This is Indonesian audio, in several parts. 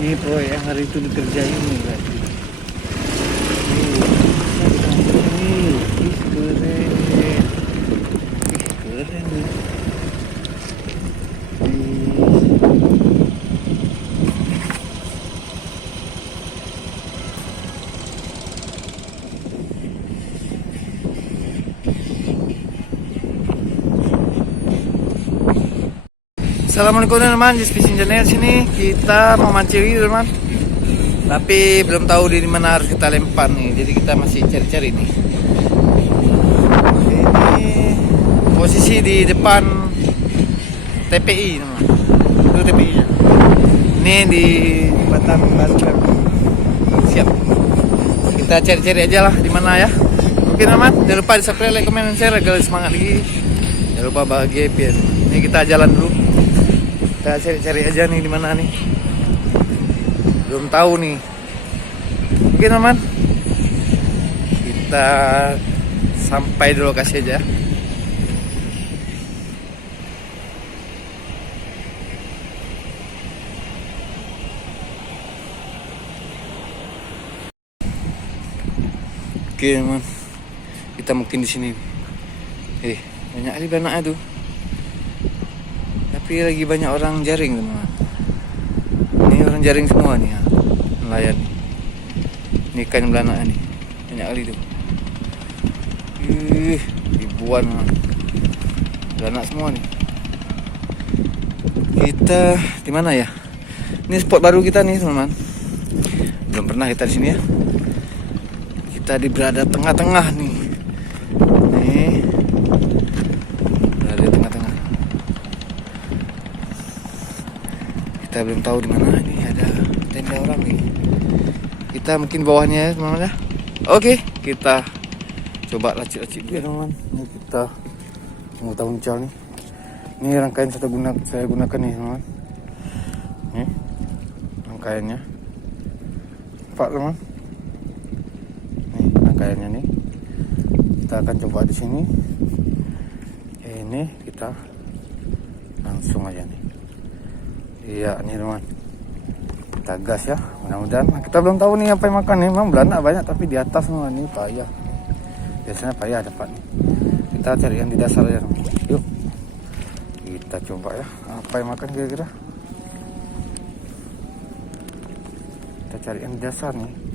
Ini proyek yang hari itu dikerjain nih berarti. Nih, keren. Keren nih. Assalamualaikum teman-teman, Just Fishing Channel sini. Kita mau mancing ini teman, tapi belum tahu di mana harus kita lempar nih. Jadi kita masih cari-cari nih. Ini posisi di depan TPI teman. Itu TPI nya. Ini di jembatan Banten. Siap. Kita cari-cari aja lah di mana ya. Oke teman, jangan lupa di subscribe, like, comment, dan share agar semangat lagi. Jangan lupa bahagia happy. Ini kita jalan dulu. Kita cari-cari aja nih di mana nih. Belum tahu nih. Oke teman. Kita sampai di lokasi aja. Oke teman. Kita mungkin di sini. Banyak kali banaknya tuh. Tapi lagi banyak orang jaring teman. Ini orang jaring semua nih ya, nelayan. Ini ikan belanak nih, banyak kali tuh. Ribuan teman. Belanak semua nih. Kita di mana ya? Ini spot baru kita nih teman. Belum pernah kita di sini ya. Kita berada tengah-tengah nih. Nih. Berada di tengah-tengah. Kita belum tahu di mana ini ada tenda orang nih. Kita mungkin bawahnya ya teman-teman ya. Oke, kita coba lacik-lacik dia teman-teman. Ini kita mau tahu uncal nih. Ini rangkaian saya gunakan nih teman-teman. Nih rangkaiannya. Pak teman. Nih rangkaiannya nih. Kita akan coba di sini. Ini kita langsung aja nih. Iya nih teman, kita gas ya, mudah-mudahan. Kita belum tahu nih apa yang makan nih. Memang belanak banyak tapi di atas semua nih payah. Biasanya payah dapat nih. Kita cari yang di dasar ya teman. Yuk kita coba ya, apa yang makan kira-kira. Kita cari yang di dasar nih.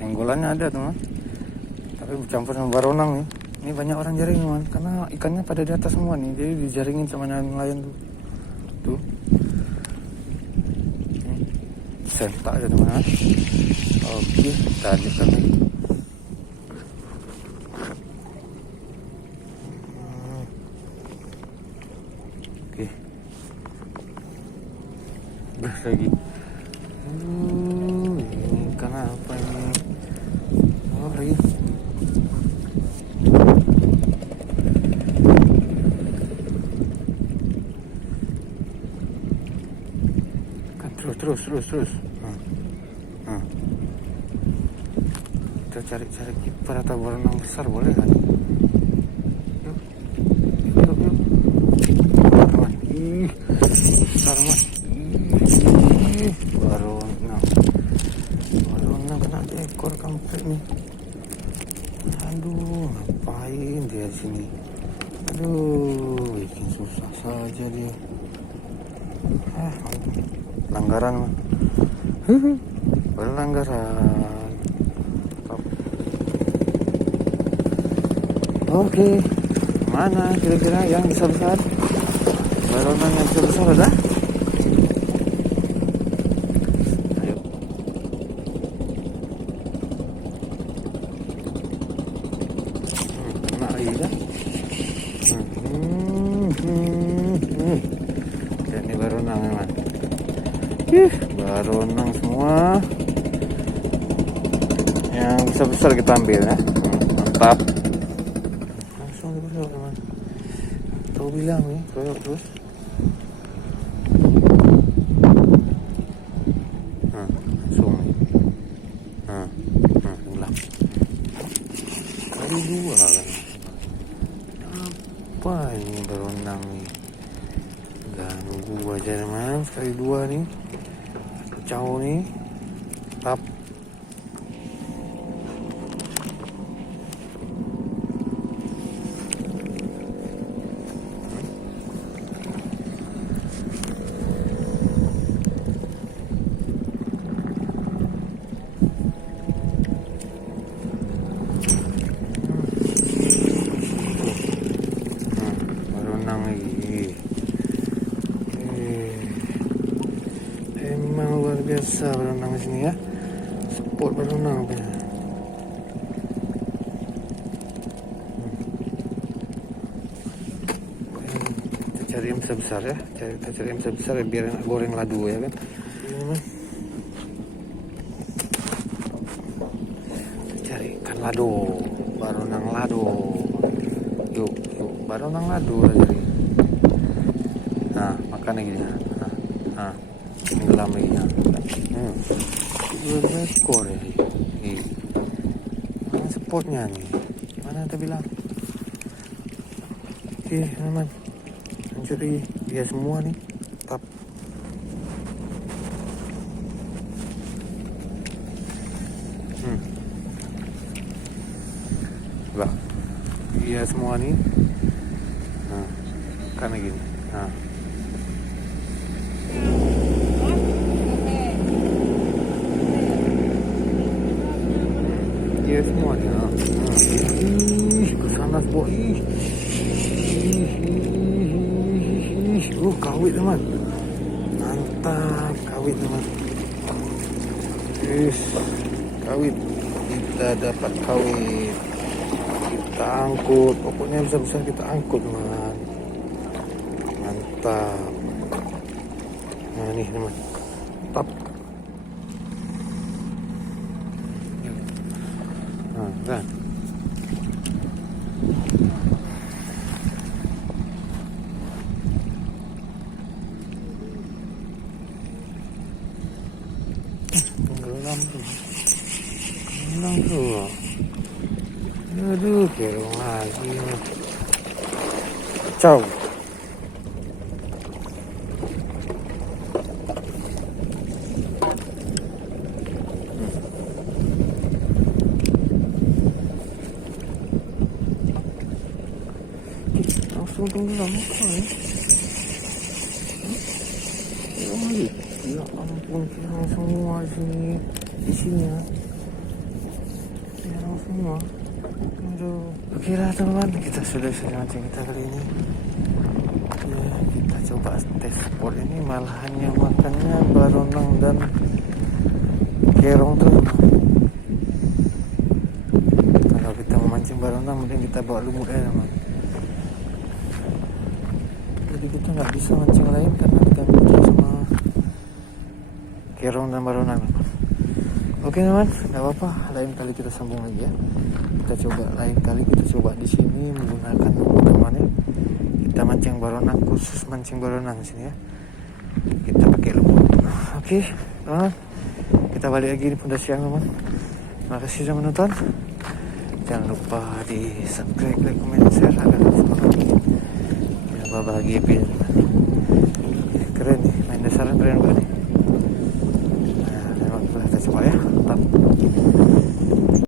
Senggolannya ada teman, tapi bercampur sama baronang nih. Ini banyak orang jaring teman, karena ikannya pada di atas semua nih. Jadi dijaringin sama nelayan tuh. Tuh. Sentak aja teman. Oke, kita lanjutkan lagi. Oke. Lagi. Ini ikan apa ini? Lagi. Kan terus. Kita cari kiper atau berenang besar boleh kan? Yuk. Teman. Besar mas. Baronang kena ekor kampret nih. Aduh, ngapain dia di sini? Aduh, bikin susah saja dia. Pelanggaran. Pelanggaran. Oke, mana kira-kira yang besar-besar? Baronang yang besar-besar ada? Ayo. Kena lagi dah. Ini baronang memang. Baronang semua. Yang besar-besar kita ambil ya. Mantap. Langsung besar teman. Tahu bilang nih, terus. Langsung nih. Ulang. sekali dua kan. Apa ini berenang nih? Ganggu aja teman, sekali dua nih. Kacau nih. Tap. Berenang lagi. Emang luar biasa berenang di sini ya. Sport berenang. Kita cari yang besar-besar ya. Kita cari yang besar-besar ya, biar enak goreng ladu ya kan. Ini kita cari ikan lado, berenang lado. Yuk, berenang lado lah cari. Nah, makan lagi ya. Nah, tenggelam lagi ya. Dua ekor ya. Mana spotnya nih? Mana kita bilang? Oke, teman. Lanjut lagi. Dia semua nih. Tap. Lah. Dia semua nih. Nah, kan lagi. Nah. Dia semuanya. Kesana semua. Kawit teman. Mantap, kawit teman. Kawit. Kita dapat kawit. Kita angkut. Pokoknya besar-besar kita angkut teman. Mantap. Nah nih teman. Tap. Kan. Tenggelam tuh. Aduh, kerong lagi. Kacau. Langsung tenggelam apa ya? Ya ampun, hilang semua di sini ya. Hilang semua. Aduh. Oke lah teman, kita sudah selesai mancing kita kali ini. Ya, kita coba tes sport ini, malahan yang makannya baronang dan kerong tuh. Kalau kita memancing baronang, mending kita bawa lumut aja teman. Jadi kita nggak bisa mancing lain karena kita butuh sama kerong dan baronang. Oke teman, nggak apa-apa. Lain kali kita sambung lagi ya. Lain kali kita coba di sini menggunakan lumut teman ya. Kita mancing baronang, khusus mancing baronang di sini ya. Kita pakai lumut. Oke teman, kita balik lagi di udah siang teman. Terima kasih sudah menonton. Jangan lupa di subscribe, like, comment, share agar semangat. Bahagia pilih. Keren nih, main dasaran keren banget.